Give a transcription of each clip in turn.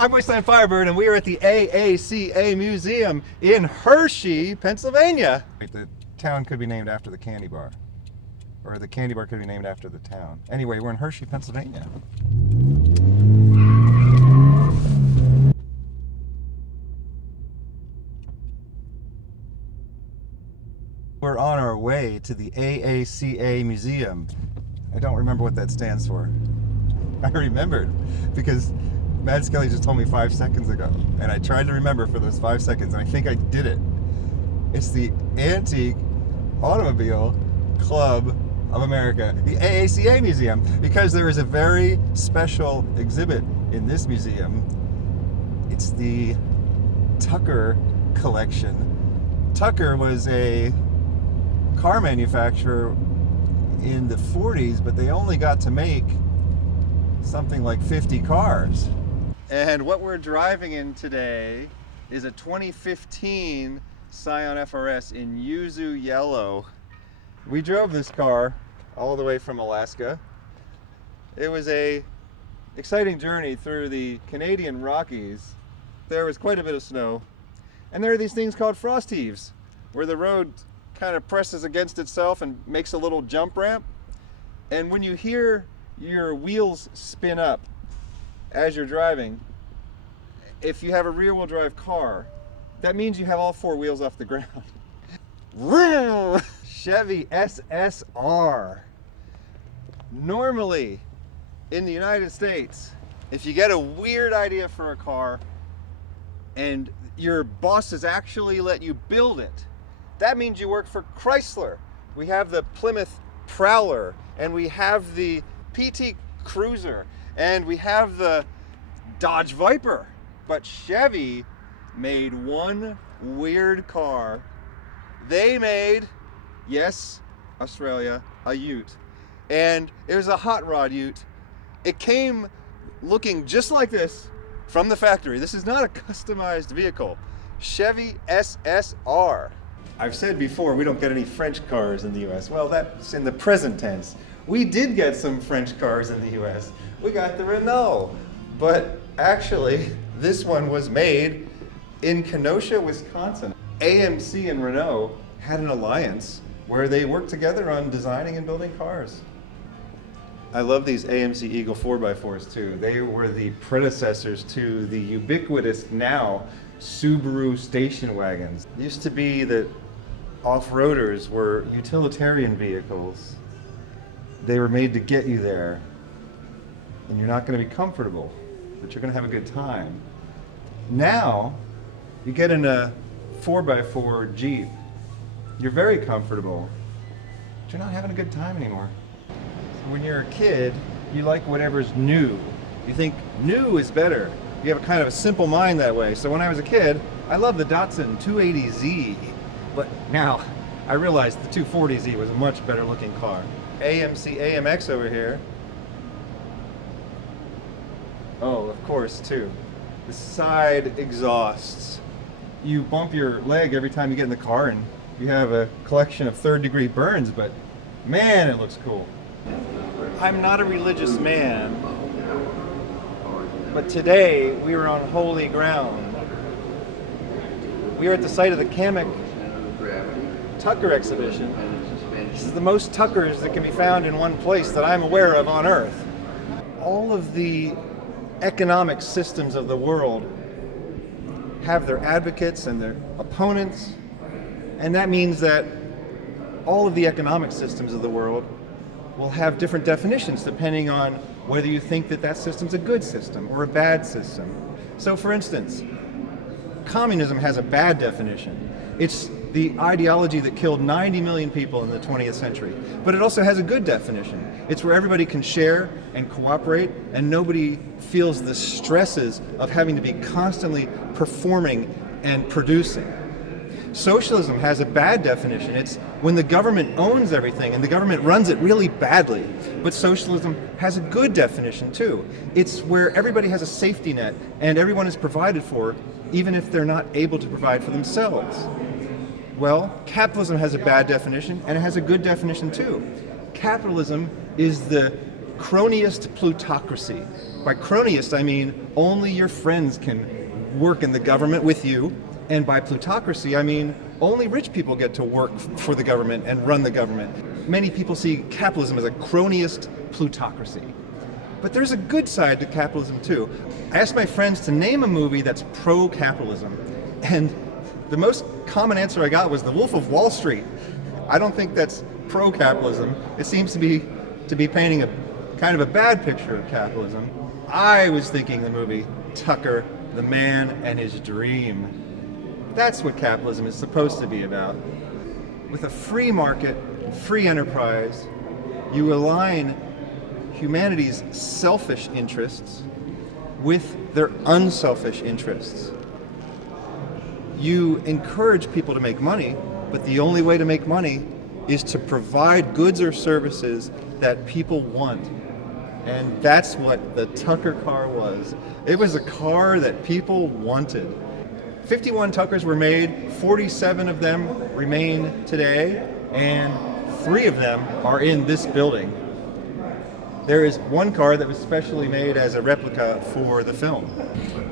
I'm Wasteland Firebird, and we are at the AACA Museum in Hershey, Pennsylvania. The town could be named after the candy bar. Or the candy bar could be named after the town. Anyway, we're in Hershey, Pennsylvania. We're on our way to the AACA Museum. I don't remember what that stands for. I remembered because Matt Skelly just told me 5 seconds ago, and I tried to remember for those 5 seconds, and I think I did it. It's the Antique Automobile Club of America, the AACA Museum, because there is a very special exhibit in this museum. It's the Tucker collection. Tucker was a car manufacturer in the 40s, but they only got to make something like 50 cars. And what we're driving in today is a 2015 Scion FRS in Yuzu yellow. We drove this car all the way from Alaska. It was a exciting journey through the Canadian Rockies. There was quite a bit of snow, and there are these things called frost heaves, where the road kind of presses against itself and makes a little jump ramp. And when you hear your wheels spin up as you're driving, if you have a rear-wheel drive car, that means you have all four wheels off the ground. Chevy SSR. Normally, in the United States, if you get a weird idea for a car and your bosses actually let you build it, that means you work for Chrysler. We have the Plymouth Prowler, and we have the PT Cruiser, and we have the Dodge Viper. But Chevy made one weird car. They made, yes, Australia, a ute. And it was a hot rod ute. It came looking just like this from the factory. This is not a customized vehicle. Chevy SSR. I've said before, we don't get any French cars in the US. Well, that's in the present tense. We did get some French cars in the US. We got the Renault. But actually, this one was made in Kenosha, Wisconsin. AMC and Renault had an alliance where they worked together on designing and building cars. I love these AMC Eagle 4x4s too. They were the predecessors to the ubiquitous now Subaru station wagons. It used to be that off-roaders were utilitarian vehicles. They were made to get you there, and you're not going to be comfortable, but you're going to have a good time. Now, you get in a 4x4 Jeep, you're very comfortable, but you're not having a good time anymore. So when you're a kid, you like whatever's new. You think new is better. You have a kind of a simple mind that way. So when I was a kid, I loved the Datsun 280Z, but now I realized the 240Z was a much better looking car. AMC AMX over here. Oh, of course, too. The side exhausts. You bump your leg every time you get in the car and you have a collection of third-degree burns, but man, it looks cool. I'm not a religious man, but today we were on holy ground. We are at the site of the Kamek Tucker exhibition. This is the most Tuckers that can be found in one place that I'm aware of on Earth. All of the economic systems of the world have their advocates and their opponents, and that means that all of the economic systems of the world will have different definitions depending on whether you think that that system's a good system or a bad system. So for instance, communism has a bad definition. It's the ideology that killed 90 million people in the 20th century. But it also has a good definition. It's where everybody can share and cooperate, and nobody feels the stresses of having to be constantly performing and producing. Socialism has a bad definition. It's when the government owns everything and the government runs it really badly. But socialism has a good definition too. It's where everybody has a safety net and everyone is provided for, even if they're not able to provide for themselves. Well, capitalism has a bad definition, and it has a good definition too. Capitalism is the cronyist plutocracy By cronyist, I mean only your friends can work in the government with you. And by plutocracy, I mean only rich people get to work for the government and run the government. Many people see capitalism as a cronyist plutocracy. But there's a good side to capitalism too. I asked my friends to name a movie that's pro-capitalism, and the most common answer I got was The Wolf of Wall Street. I don't think that's pro-capitalism. It seems to be painting a kind of a bad picture of capitalism. I was thinking the movie Tucker, the Man and His Dream. That's what capitalism is supposed to be about. With a free market, free enterprise, you align humanity's selfish interests with their unselfish interests. You encourage people to make money, but the only way to make money is to provide goods or services that people want. And that's what the Tucker car was. It was a car that people wanted. 51 Tuckers were made, 47 of them remain today, and 3 of them are in this building. There is one car that was specially made as a replica for the film.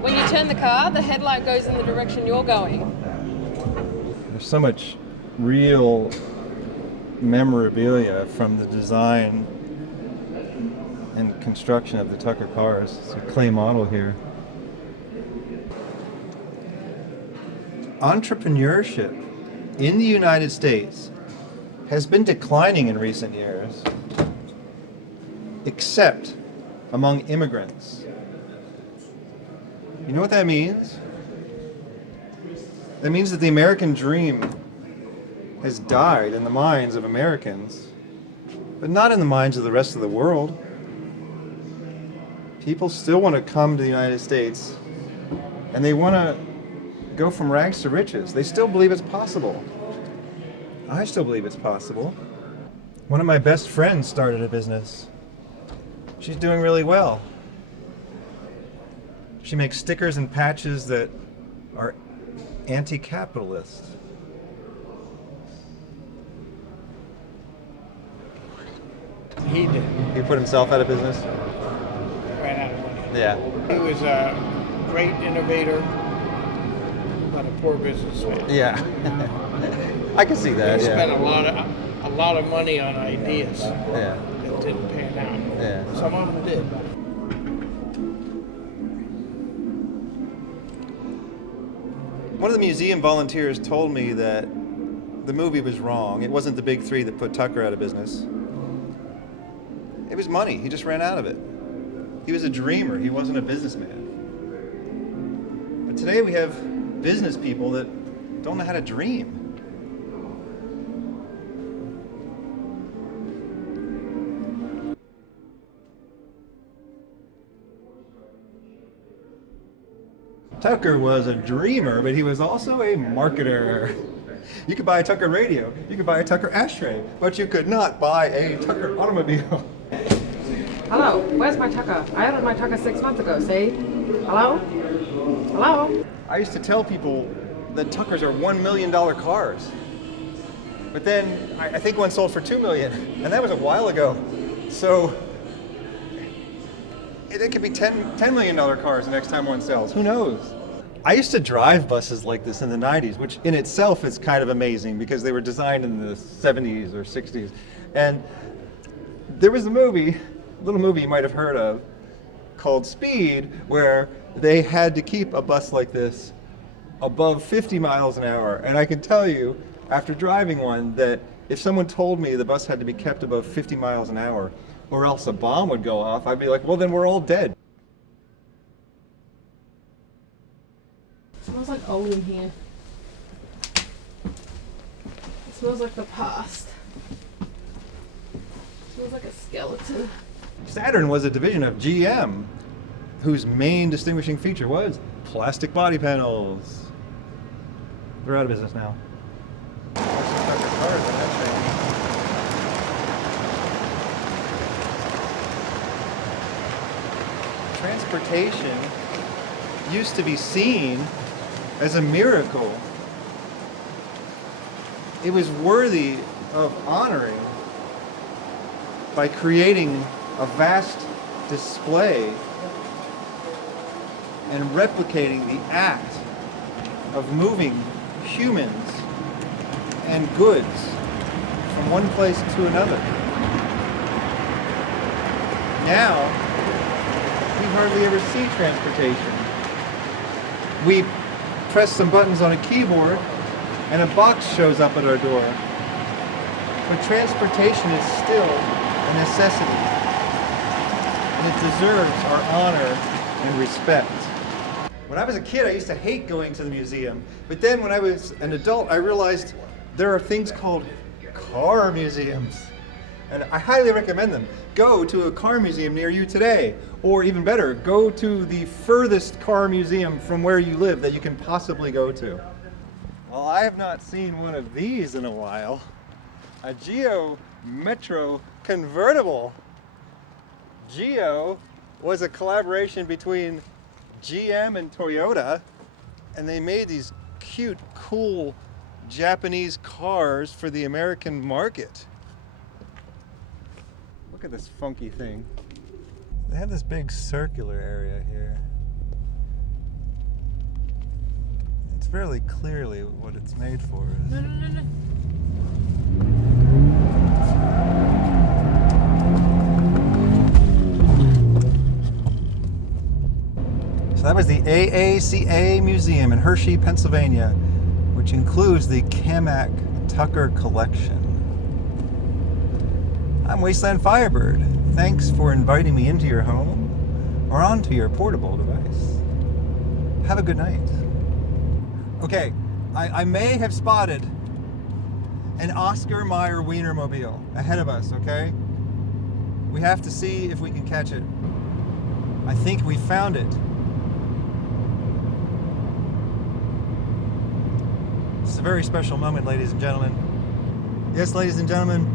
When you turn the car, the headlight goes in the direction you're going. There's so much real memorabilia from the design and construction of the Tucker cars. It's a clay model here. Entrepreneurship in the United States has been declining in recent years, except among immigrants. You know what that means? That means that the American dream has died in the minds of Americans, but not in the minds of the rest of the world. People still want to come to the United States, and they want to go from rags to riches. They still believe it's possible. I still believe it's possible. One of my best friends started a business. She's doing really well. She makes stickers and patches that are anti-capitalist. He did. He put himself out of business? Ran out of money. Yeah. He was a great innovator, but a poor businessman. Yeah. I can see that. He Yeah. spent a lot of money on ideas Yeah. that didn't pan out. Yeah. Some of them did. One of the museum volunteers told me that the movie was wrong. It wasn't the big 3 that put Tucker out of business. It was money. He just ran out of it. He was a dreamer. He wasn't a businessman. But today we have business people that don't know how to dream. Tucker was a dreamer, but he was also a marketer. You could buy a Tucker radio, you could buy a Tucker ashtray, but you could not buy a Tucker automobile. Hello, where's my Tucker? I ordered my Tucker 6 months ago, see? Hello? Hello? I used to tell people that Tuckers are $1 million cars. But then I think one sold for $2 million, and that was a while ago. So it could be $10 million cars the next time one sells. Who knows? I used to drive buses like this in the 90s, which in itself is kind of amazing because they were designed in the 70s or 60s. And there was a little movie you might have heard of, called Speed, where they had to keep a bus like this above 50 miles an hour. And I can tell you, after driving one, that if someone told me the bus had to be kept above 50 miles an hour, or else a bomb would go off, I'd be like, well, then we're all dead. It smells like old in here. It smells like the past. It smells like a skeleton. Saturn was a division of GM, whose main distinguishing feature was plastic body panels. They're out of business now. Transportation used to be seen as a miracle. It was worthy of honoring by creating a vast display and replicating the act of moving humans and goods from one place to another. Now, we hardly ever see transportation. We press some buttons on a keyboard and a box shows up at our door. But transportation is still a necessity, and it deserves our honor and respect. When I was a kid, I used to hate going to the museum, but then when I was an adult, I realized there are things called car museums, and I highly recommend them. Go to a car museum near you today, or even better, go to the furthest car museum from where you live that you can possibly go to. Well, I have not seen one of these in a while. A Geo Metro convertible. Geo was a collaboration between GM and Toyota, and they made these cute, cool Japanese cars for the American market. Look at this funky thing. They have this big circular area here. It's fairly clearly what it's made for. No. So that was the AACA Museum in Hershey, Pennsylvania, which includes the Kamak Tucker collection. I'm Wasteland Firebird. Thanks for inviting me into your home or onto your portable device. Have a good night. Okay, I may have spotted an Oscar Mayer Wienermobile ahead of us, okay? We have to see if we can catch it. I think we found it. This is a very special moment, ladies and gentlemen. Yes, ladies and gentlemen,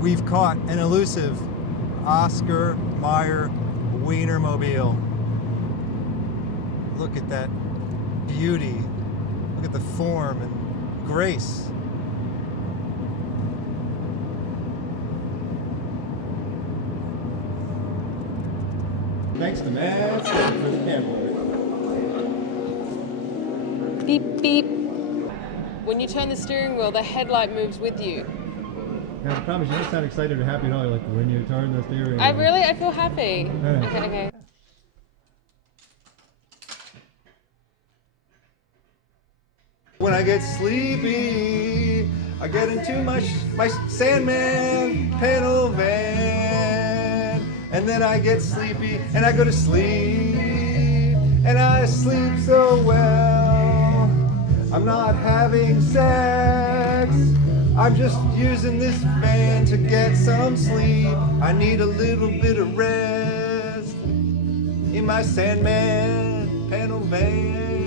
we've caught an elusive Oscar Mayer Wienermobile. Look at that beauty. Look at the form and grace. Thanks to Matt for the camera. Beep, beep. When you turn the steering wheel, the headlight moves with you. Now, I promise you don't sound excited or happy at all. Like when you turn the steering wheel. I feel happy. Yeah. Okay. When I get sleepy, I get into my Sandman panel van, and then I get sleepy and I go to sleep, and I sleep so well. I'm not having sex, I'm just using this van to get some sleep. I need a little bit of rest in my Sandman panel van.